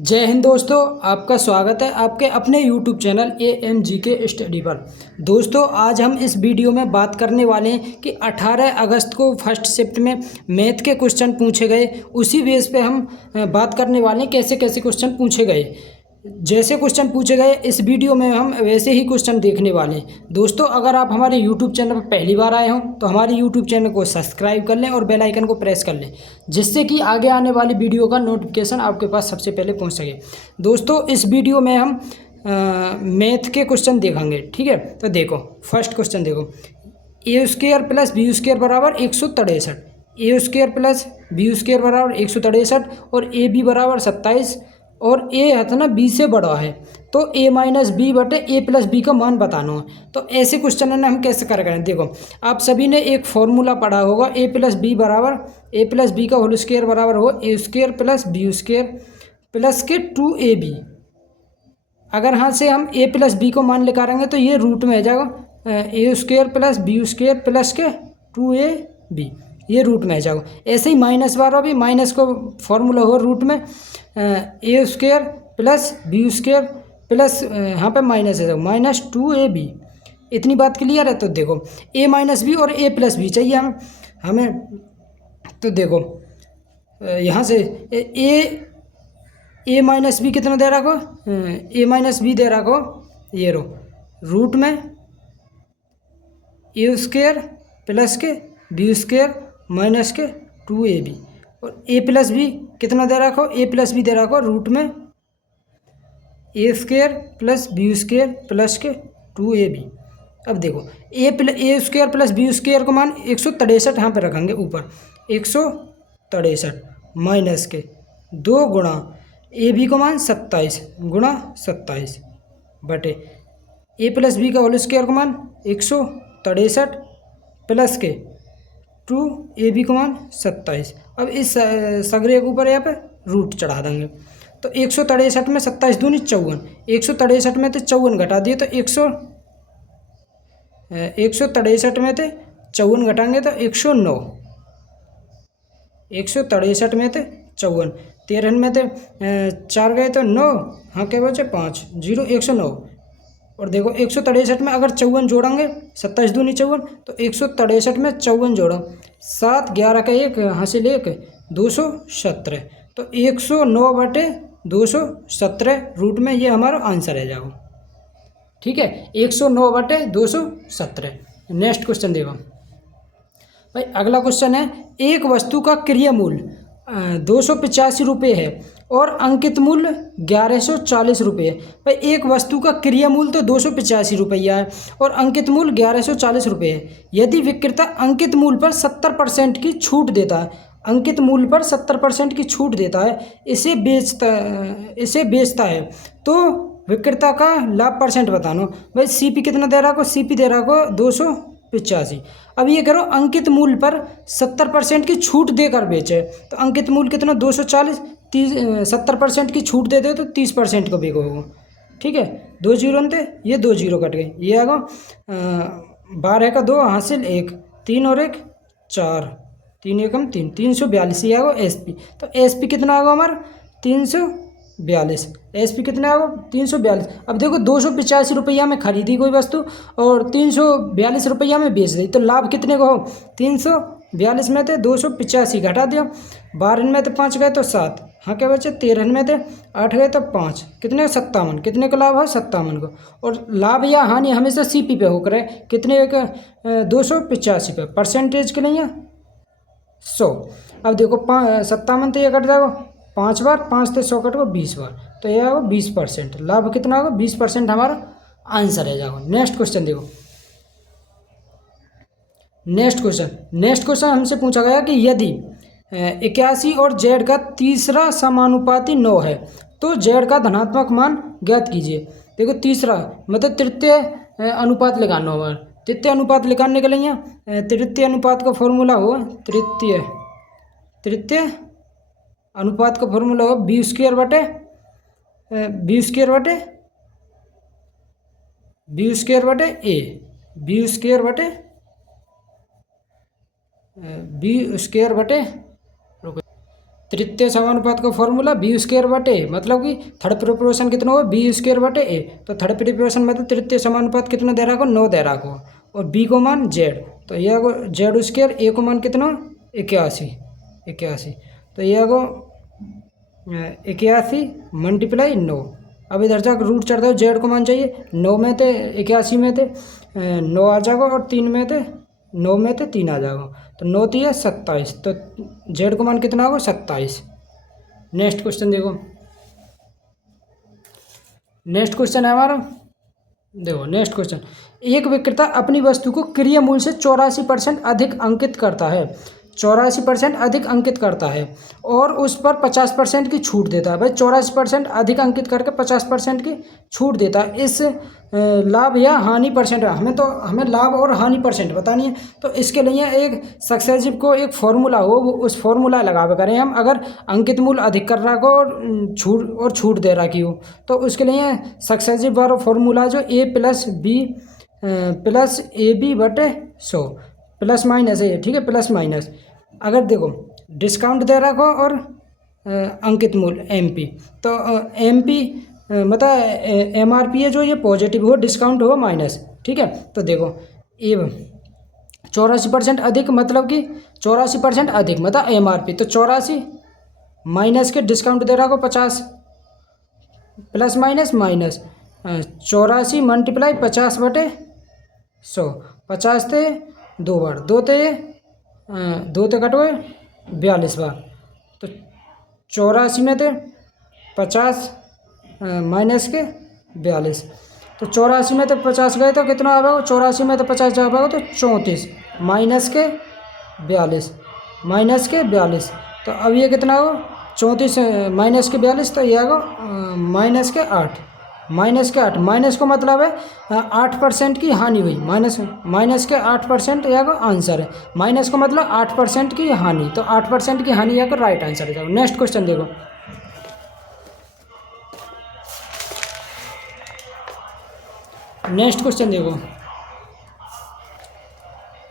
जय हिंद दोस्तों, आपका स्वागत है आपके अपने YouTube चैनल AMGK स्टडी पर। दोस्तों, आज हम इस वीडियो में बात करने वाले हैं कि 18 अगस्त को फर्स्ट शिफ्ट में मैथ के क्वेश्चन पूछे गए। उसी बेस पे हम बात करने वाले हैं कैसे कैसे क्वेश्चन पूछे गए। जैसे क्वेश्चन पूछे गए इस वीडियो में हम वैसे ही क्वेश्चन देखने वाले हैं। दोस्तों, अगर आप हमारे YouTube चैनल पर पहली बार आए हों तो हमारे YouTube चैनल को सब्सक्राइब कर लें और बेल आइकन को प्रेस कर लें, जिससे कि आगे आने वाली वीडियो का नोटिफिकेशन आपके पास सबसे पहले पहुंच सके। दोस्तों, इस वीडियो में हम मैथ के क्वेश्चन देखेंगे। ठीक है, तो देखो फर्स्ट क्वेश्चन देखो। a² + b² बराबर 163, a² + b² बराबर 163 और ab बराबर 27 और a है ना b से बड़ा है, तो a - b बटे a + b का मान बताना है। तो ऐसे क्वेश्चन है हम कैसे करें। देखो, आप सभी ने एक फॉर्मूला पढ़ा होगा, a + b बराबर a + b का होल स्क्वायर बराबर हो a² + b² प्लस के 2ab। अगर यहाँ से हम a + b को मान लेकर तो ये रूट में आ जाएगा a² + b² प्लस के 2ab, ये रूट में आ जाएगा। ऐसे ही माइनस वाला भी माइनस को फॉर्मूला हो रूट में a² + b² प्लस यहाँ पे माइनस है -2ab। इतनी बात क्लियर है। तो देखो a - b और a + b चाहिए हमें। तो देखो यहाँ से a - b कितना दे रखो, a - b दे रखो, ये रो रूट में a² प्लस के b² माइनस के 2ab और a + b कितना दे रखो, a + b दे रखो रूट में a² + b² प्लस के 2ab। अब देखो a² + b² को मान 163 यहाँ पे रखेंगे ऊपर, 163 माइनस के 2 गुणा ab को मान 27 गुणा 27 बटे a + b का होल स्क्वायर को मान 163 प्लस के 2ab को मान 27। अब इस सगरे के ऊपर यहाँ पे रूट चढ़ा देंगे। तो 163 में 27 दूनी 54, 163 में तो 54 घटा दिए तो 163 में तो 54 घटाएंगे तो 109, 163 में तो 54, 13 में तो 4 गए तो 9, हाँ क्या बचे 5, 0 109। और देखो 163 में अगर 54 जोड़ेंगे, 27 दूनी 54, तो 163 में 54 जोड़ो 7 11 का 1 यहाँ से लेके 217, तो 109 बटे 217 रूट में ये हमारा आंसर है जाओ। ठीक है, 109 बटे 217। नेक्स्ट क्वेश्चन देखो भाई। अगला क्वेश्चन है, एक वस्तु का क्रिया मूल्य 285 रुपये है और अंकित मूल्य 1140 रुपये है। भाई एक वस्तु का क्रिया मूल्य तो 285 रुपया है और अंकित मूल्य 1140 रुपये है। यदि विक्रेता अंकित मूल्य पर 70% की छूट देता है, अंकित मूल्य पर 70% की छूट देता है, इसे बेचता है, तो विक्रेता का लाभ परसेंट बताना। भाई CP कितना दे रहा को, CP दे रहा को 285। अब ये करो अंकित मूल्य पर 70% की छूट देकर बेचे, तो अंकित मूल्य कितना 240, 70% की छूट दे दे तो 30% को बिको होगा। ठीक है, 2 जीरो थे, ये 2 जीरो कट गए, ये आगा 12 का 2 हासिल 1, 3 और 1 4, 3 एकम 3, 342 ये आगा SP। तो SP कितना आगा हमारा 342, SP कितना आगा 342। अब देखो 285 रुपया में खरीदी कोई वस्तु और 342 रुपया में बेच दी, तो लाभ कितने को हो 342 में थे 285 घटा दिया, 12 में तो 5 गए तो 7, हाँ क्या बचे 13 में थे 8 गए तो 5, कितने 57, कितने का लाभ है 57 को। और लाभ या हानि हमेशा CP पे होकर है, कितने का 285 पे, परसेंटेज के लिए 100। अब देखो 57 तो ये कट जाएगा 5 बार, 5 से 100 कट को 20 बार, तो यह होगा 20%। लाभ कितना होगा 20% हमारा आंसर है जाओ। नेक्स्ट क्वेश्चन देखो। नेक्स्ट क्वेश्चन हमसे पूछा गया कि यदि 81 और Z का तीसरा समानुपाती 9 है तो Z का धनात्मक मान ज्ञात कीजिए। देखो तीसरा मतलब तृतीय अनुपात लगाना होगा। तृतीय अनुपात निकालने के लिए तृतीय अनुपात का फॉर्मूला हो, तृतीय अनुपात का फॉर्मूला हो b² बटे b² बटे b² बटे a, b² बटे b² बटे तृतीय समानुपात का फॉर्मूला बी स्क्वायर बटे ए, मतलब कि थर्ड प्रिपोर्शन कितना हो बी स्क्वायर बटे ए। तो थर्ड प्रिपोर्शन मतलब तृतीय समानुपात कितना दे रहा को 9 दे रहा को, और बी को मान जेड, तो यह जेड स्क्वायर, ए को मान कितना 81। तो यह को 81 मल्टीप्लाई 9। अब इधर जाकर रूट चढ़ दो, जेड को मान चाहिए, 9 में थे 81 में थे 9 आ जाएगा, और 3 में थे 9 में थे 3 आ जाएगा, तो 9 3 27। तो जेड को मान कितना होगा 27। नेक्स्ट क्वेश्चन देखो, नेक्स्ट क्वेश्चन है हमारा, देखो नेक्स्ट क्वेश्चन, एक विक्रेता अपनी वस्तु को क्रय मूल्य से 84% अधिक अंकित करता है, 84% अधिक अंकित करता है और उस पर 50% की छूट देता है। भाई 84% अधिक अंकित करके 50% की छूट देता है, इस लाभ या हानि परसेंट, हमें लाभ और हानि परसेंट बतानी है। तो इसके लिए एक सक्सेसिव को एक फॉर्मूला हो, वो उस फॉर्मूला लगावे करें हम, अगर अंकित मूल्य अधिक कर रहा हो और छूट दे रहा की हो, तो उसके लिए सक्सेसिव वाला फॉर्मूला जो a plus b plus a b बटे 100 प्लस माइनस है, ठीक है, प्लस माइनस। अगर देखो डिस्काउंट दे रखो और अंकित मूल्य एमपी, तो एमपी मतलब एमआरपी है जो ये पॉजिटिव हो, डिस्काउंट हो माइनस, ठीक है। तो देखो ये 84% अधिक मतलब कि 84% अधिक मतलब एमआरपी, तो 84 माइनस के डिस्काउंट दे रहा को 50 प्लस माइनस माइनस 84 मल्टीप्लाई 50 बटे 100, 50 थे 2 बार, 2 थे कटो 42 बार, तो 84 में थे 50 माइनस के 42, तो 84 में तो 50 गए तो कितना आ पाएगा, 84 में तो 50 जा पाएगा, तो 34 माइनस के 42, तो अब ये कितना हो 34 माइनस के 42, तो ये आएगा माइनस के 8, माइनस को मतलब है 8% की हानि हुई, माइनस के 8% यह का आंसर है, माइनस को मतलब 8% की हानि, तो 8% की हानि यह का राइट आंसर है। नेक्स्ट क्वेश्चन देखो,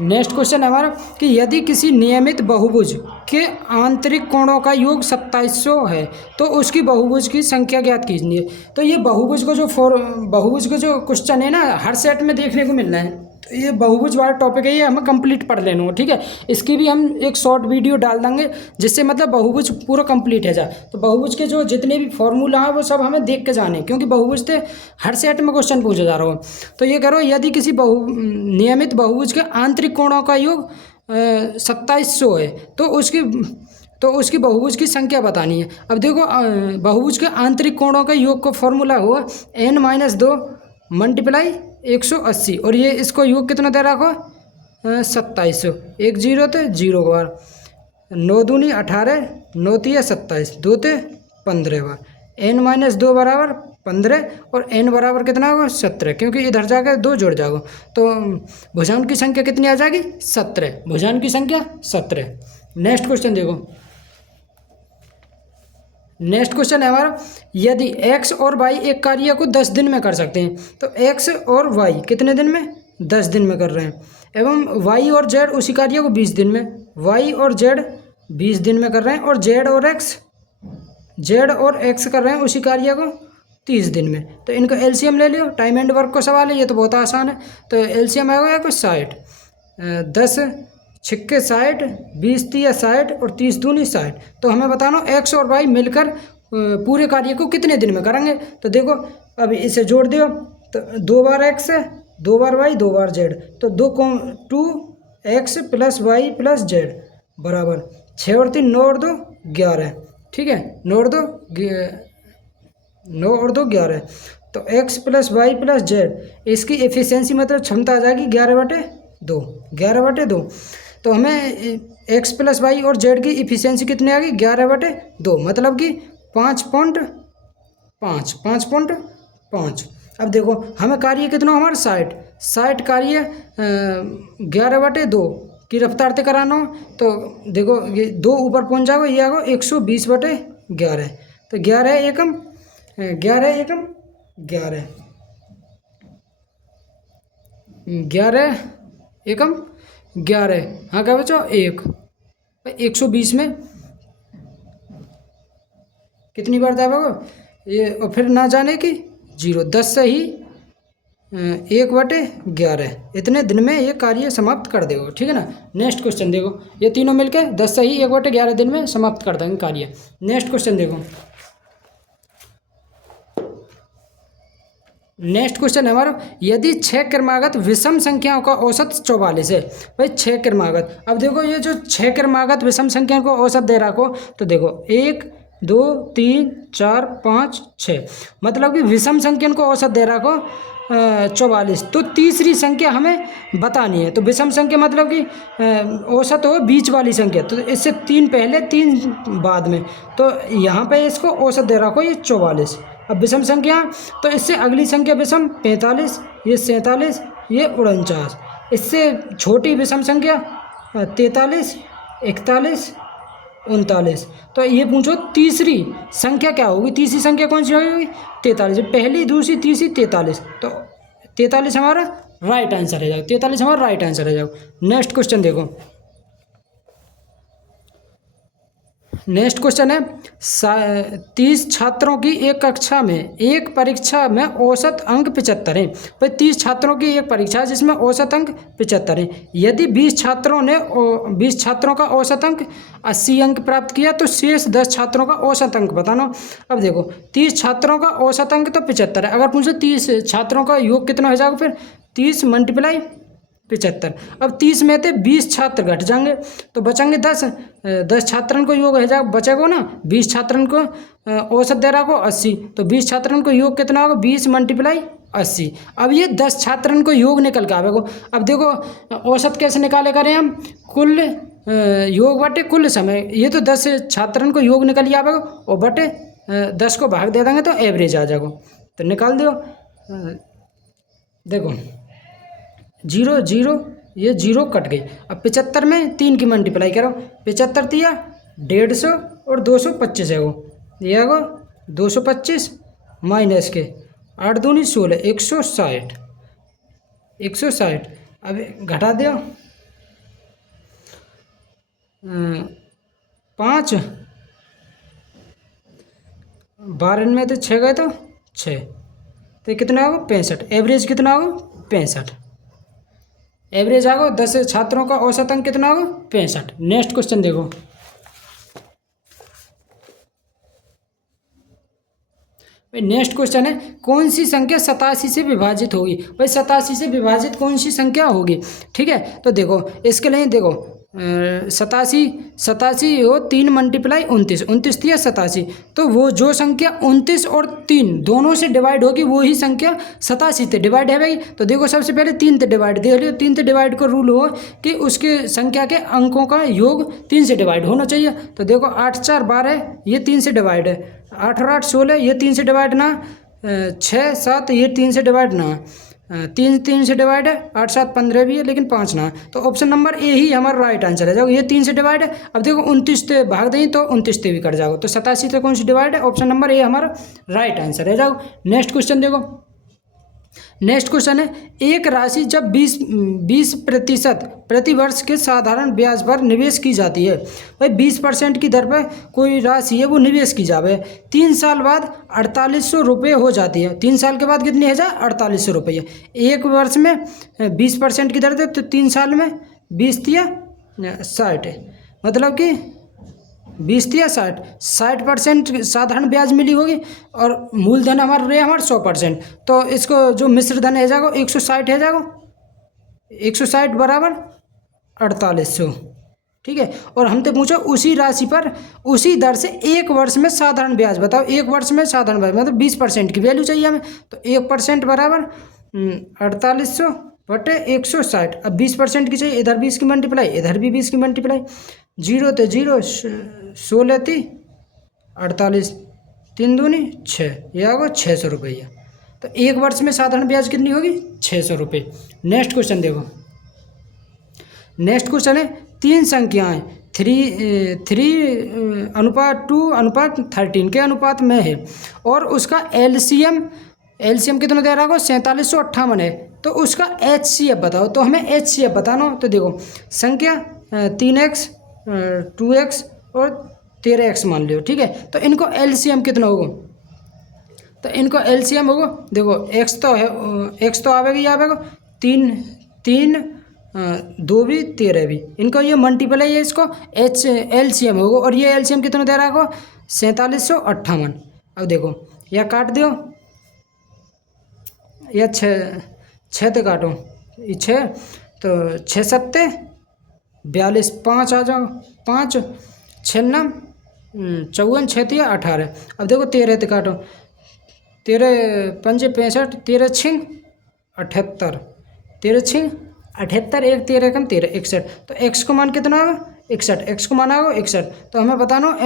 नेक्स्ट क्वेश्चन हमारा कि यदि किसी नियमित बहुभुज के आंतरिक कोणों का योग 2700 है तो उसकी बहुभुज की संख्या ज्ञात कीजिए। तो ये बहुभुज को जो क्वेश्चन है ना, हर सेट में देखने को मिलना है, तो ये बहुभुज वाला टॉपिक है, ये हमें कंप्लीट पढ़ लेना हो, ठीक है। इसकी भी हम एक शॉर्ट वीडियो डाल देंगे, जिससे मतलब बहुभुज पूरा कंप्लीट है जाए। तो बहुभुज के जो जितने भी फॉर्मूला हैं वो सब हमें देख के जाने, क्योंकि बहुभुज से हर सेट में क्वेश्चन पूछा जा रहा हो। तो ये करो, यदि किसी नियमित बहुभुज के आंतरिक कोणों का योग 2700 है तो उसकी बहुभुज की संख्या बतानी है। अब देखो बहुभुज के आंतरिक कोणों का योग का फॉर्मूला हुआ n-2 मल्टीप्लाई 180, और ये इसको योग कितना दे रखो 2700, 1 0 थे 0 बार, 9 दूनी 18, 9 3 27, 2 थे 15 बार, n-2 बराबर 15 और n बराबर कितना होगा 17, क्योंकि इधर जाकर 2 जुड़ जाएगा, तो भुजाओं की संख्या कितनी आ जाएगी 17, भुजाओं की संख्या 17। नेक्स्ट क्वेश्चन देखो, नेक्स्ट क्वेश्चन है हमारा, यदि x और y एक कार्य को 10 दिन में कर सकते हैं, तो x और y कितने दिन में 10 दिन में कर रहे हैं, एवं y और z उसी कार्य को 20 दिन में, y और z 20 दिन में कर रहे हैं, और z और x कर रहे हैं उसी कार्य को 30 दिन में। तो इनका एलसीएम ले लियो, टाइम एंड वर्क का सवाल है, ये तो बहुत आसान है। तो एलसीएम आएगा या कुछ 60, 10 छिक्के 60, 20 3 60 और 30 दूनी 60। तो हमें बताना x और y मिलकर पूरे कार्य को कितने दिन में करेंगे। तो देखो अभी इसे जोड़ दियो, तो 2 बार x 2 बार y 2 बार z, तो 2x plus y plus z बराबर 6 और 3 9 और 2 11, ठीक है, 9 और 2 11। तो x plus y plus z, इसकी एफिशिएंसी मतलब क्षमता आ जाएगी 11/2। तो हमें x प्लस वाई और z की इफिशियंसी कितनी आ गई 11/2, मतलब कि 5.5। अब देखो हमें कार्य कितना हमारा 60 कार्य 11/2 की रफ्तार से कराना हो, तो देखो ये 2 ऊपर पहुंच जाएगा, ये आएगा 120/11, तो 11 एकम 11, हाँ क्या बच्चों 1, 120 में कितनी बार दबाओगे ये, और फिर ना जाने की 0, 10 से ही 1/11 इतने दिन में ये कार्य समाप्त कर देगा, ठीक है ना। नेक्स्ट क्वेश्चन देखो, ये तीनों मिलके 10 से ही 1/11 दिन में समाप्त कर देंगे कार्य। नेक्स्ट क्वेश्चन देखो, नेक्स्ट क्वेश्चन है हमारा, यदि 6 क्रमागत विषम संख्याओं का औसत 44 है। भाई 6 क्रमागत, अब देखो ये जो 6 क्रमागत विषम संख्याओं को औसत दे रखो, तो देखो 1 2 3 4 5 6, मतलब कि विषम संख्याओं को औसत दे रखो 44, तो तीसरी संख्या हमें बतानी है। तो विषम संख्या मतलब कि औसत हो बीच वाली संख्या, तो इससे 3 पहले 3 बाद में, तो यहाँ पे इसको औसत दे रखो ये 44। अब विषम संख्या, तो इससे अगली संख्या विषम 45, ये 47, ये 49। इससे छोटी विषम संख्या 43, 41, 39। तो ये पूछो तीसरी संख्या क्या होगी, तीसरी संख्या कौन सी होगी, 43। पहली दूसरी तीसरी 43, तो 43 हमारा राइट आंसर है जाओ, 43 हमारा राइट आंसर है जाओ। नेक्स्ट क्वेश्चन देखो, नेक्स्ट क्वेश्चन है 30 छात्रों की एक कक्षा में एक परीक्षा में औसत अंक 75 है। भाई 30 छात्रों की एक परीक्षा है जिसमें औसत अंक 75 है। यदि 20 छात्रों का औसत अंक 80 अंक प्राप्त किया तो शेष 10 छात्रों का औसत अंक बताना। अब देखो 30 छात्रों का औसत अंक तो 75 है, अगर पूछो 30 छात्रों का योग कितना हो जाएगा, फिर 30 × 75। अब 30 में थे 20 छात्र घट जाएंगे तो बचेंगे 10 छात्रों को योग है जाएगा, बचेगा ना 20 छात्रों को औसत दे रहा को 80, तो 20 छात्रों को योग कितना होगा 20 × 80। अब ये 10 छात्रों को योग निकल के आवेगा। अब देखो औसत कैसे निकाले करें हम, कुल योग बटे कुल समय, ये तो 10 छात्रों को योग निकल आवेगा और बटे 10 को भाग दे देंगे तो एवरेज आ जाएगा। तो निकाल दो, देखो 0 0, ये 0 कट गई। अब 75 में 3 की मल्टीप्लाई करो, 75 दिया 150 और 225 है वो, ये आगो 225 माइनस के 8 दूनी 16, 160। अब घटा दो 5, 12 में तो 6 गए तो 6, तो कितना होगा 65। एवरेज कितना होगा 65, एवरेज आगो 10 छात्रों का औसत अंक कितना होगा 65। नेक्स्ट क्वेश्चन देखो, नेक्स्ट क्वेश्चन है कौन सी संख्या 87 से विभाजित होगी। भाई 87 से विभाजित कौन सी संख्या होगी, ठीक है। तो देखो इसके लिए देखो 87 हो 3 × 29 दिया 87, तो वो जो संख्या 29 और 3 दोनों से डिवाइड होगी वो ही संख्या 87 से डिवाइड है भाई। तो देखो सबसे पहले 3 से डिवाइड दे लियो, 3 से डिवाइड का रूल हो कि उसके संख्या के अंकों का योग 3 से डिवाइड होना चाहिए। तो देखो 8 4 12, ये 3 से डिवाइड है, 8 और 8 16, ये 3 से डिवाइड ना, 6 7, ये 3 से डिवाइड ना, 3 से डिवाइड है, 8 7 15 भी है लेकिन 5 ना, तो ऑप्शन नंबर ए ही हमारा राइट आंसर है जाओ। ये 3 से डिवाइड है, अब देखो 29 से भाग दें तो 29 से भी कट जाओ, तो 87 से कौन सी डिवाइड है, ऑप्शन नंबर ए हमारा राइट आंसर है जाओ। नेक्स्ट क्वेश्चन देखो, नेक्स्ट क्वेश्चन है एक राशि जब 20% प्रति वर्ष के साधारण ब्याज पर निवेश की जाती है। भाई 20% की दर पर कोई राशि है वो निवेश की जावे, 3 साल बाद 4800 रुपये हो जाती है। 3 साल के बाद कितनी है जा 4800 रुपये। एक वर्ष में 20% की दर है तो 3 साल में 20 या 60, मतलब कि 20 या 60% साधारण ब्याज मिली होगी और मूलधन हमारा 100%, तो इसको जो मिश्र धन है जाएगा 160 है जाएगा, 160 बराबर 4800, ठीक है। और हमसे पूछो उसी राशि पर उसी दर से एक वर्ष में साधारण ब्याज बताओ। एक वर्ष में साधारण ब्याज मतलब 20% की वैल्यू चाहिए हमें, तो 1% बराबर 4800 बटे 160। अब 20% की चाहिए, इधर 20 की मल्टीप्लाई इधर भी 20 की मल्टीप्लाई, 0 तो 0, 16 थी 48, 3 दूनी 6, यह होगा 600 रुपये। तो एक वर्ष में साधारण ब्याज कितनी होगी 600 रुपये। नेक्स्ट क्वेश्चन देखो, नेक्स्ट क्वेश्चन है 3 संख्याएं 3:2:13 के अनुपात में है और उसका एलसीएम कितना दे रहा होगा 4758 है, तो उसका एचसीएफ बताओ। तो हमें एचसीएफ बताना हो, तो देखो संख्या 3x 2x और 13x मान लियो, ठीक है। तो इनको एलसीएम कितना होगा, तो इनको एलसीएम होगा, देखो x तो है, x तो आवेगा, ये आवेगा 3 3 2 भी 13 भी, इनको ये मल्टीप्लाई है, इसको एलसीएम होगा। और ये एलसीएम कितना दे रहा है, 4758। अब देखो यह काट दो, या 6 तो काटो, ये 6 तो 6 सत्ते 42, 5 आ जाओ, 5 6 54, 6 3 18। अब देखो 13 तो काटो, 13 पंजे 65, 13 छिंग 78, 13 छिंग 78, 1 13 कम 13 61। तो x को मान कितना होगा 61, x को मान आएगा 61। तो हमें बताना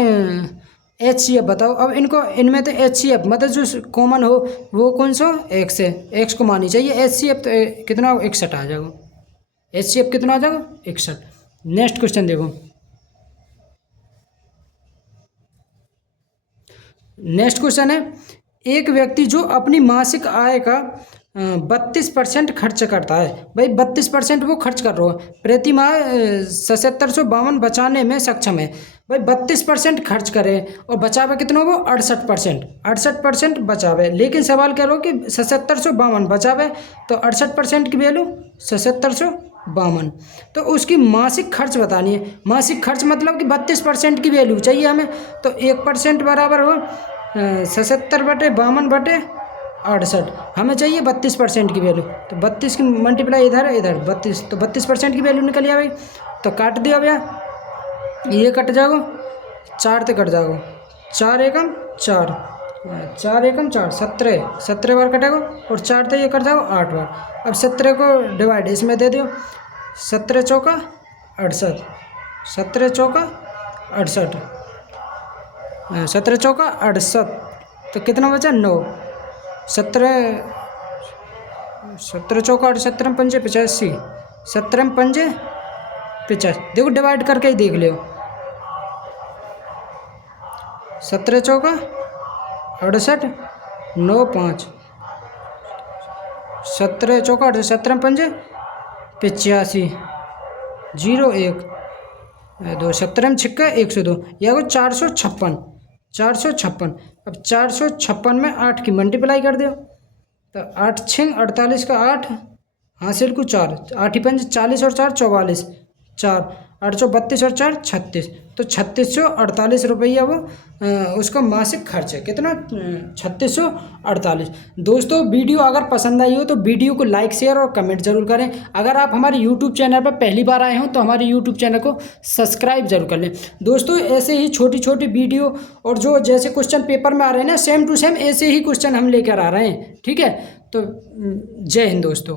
HCF बताओ। अब इनको इनमें तो HCF मतलब जो कॉमन हो वो कौन सा, x है, x को मानी चाहिए। HCF तो कितना हो 61 आ जाएगा, HCF कितना आ जाएगा 61। नेक्स्ट क्वेश्चन देखो, नेक्स्ट क्वेश्चन है, एक व्यक्ति जो अपनी मासिक आय का 32% खर्च करता है, भाई 32% वो खर्च कर रहा है, प्रति माह 7752 बचाने में सक्षम है। भाई 32% खर्च करे और बचावे कितना वो 68%, 68% बचावे। लेकिन सवाल कह रहा हो कि 7752 बचावे, तो 68% की वैल्यू 7752, तो उसकी मासिक खर्च बतानी है। मासिक खर्च मतलब कि 32% की वैल्यू चाहिए हमें, तो 1% बराबर हो 77/52/68, हमें चाहिए 32% की वैल्यू। तो 32 की मल्टीप्लाई इधर इधर 32, तो 32% की वैल्यू निकल भाई। तो काट दिया भैया, ये कट जाओ, 4 तो कट जाओ, 4 एकम 4, 4 एकम 4, 17 बार कटेगा, और 4 तो ये कट जाओ 8 बार। अब 17 को डिवाइड इसमें दे दो, 17 चौका 68, 17 चौका 68, 17 चौका 68, तो कितना बचा 9, 17 चौका 8, 17 पंजे 85, 17 पंजे 50। देखो डिवाइड करके ही देख लियो, 17 चौका 68 9 5, 17 चौका 8, 17 पंजे 85 0 1 2, 17 छिक्का 102, या को 456, 456। अब 456 में 8 की मल्टीप्लाई कर दो, तो 8 छिंग 48 का 8 हासिल को 4, 8 ही 5 40 और 4 44, 4 832 और 4 36, तो 3648 रुपया वो उसका मासिक खर्च है। कितना 3648। दोस्तों वीडियो अगर पसंद आई हो तो वीडियो को लाइक शेयर और कमेंट जरूर करें। अगर आप हमारे यूट्यूब चैनल पर पहली बार आए हो तो हमारे यूट्यूब चैनल को सब्सक्राइब जरूर कर लें। दोस्तों ऐसे ही छोटी छोटी वीडियो और जो जैसे क्वेश्चन पेपर में आ रहे हैं ना, सेम टू सेम ऐसे ही क्वेश्चन हम लेकर आ रहे हैं, ठीक है। तो जय हिंद दोस्तों।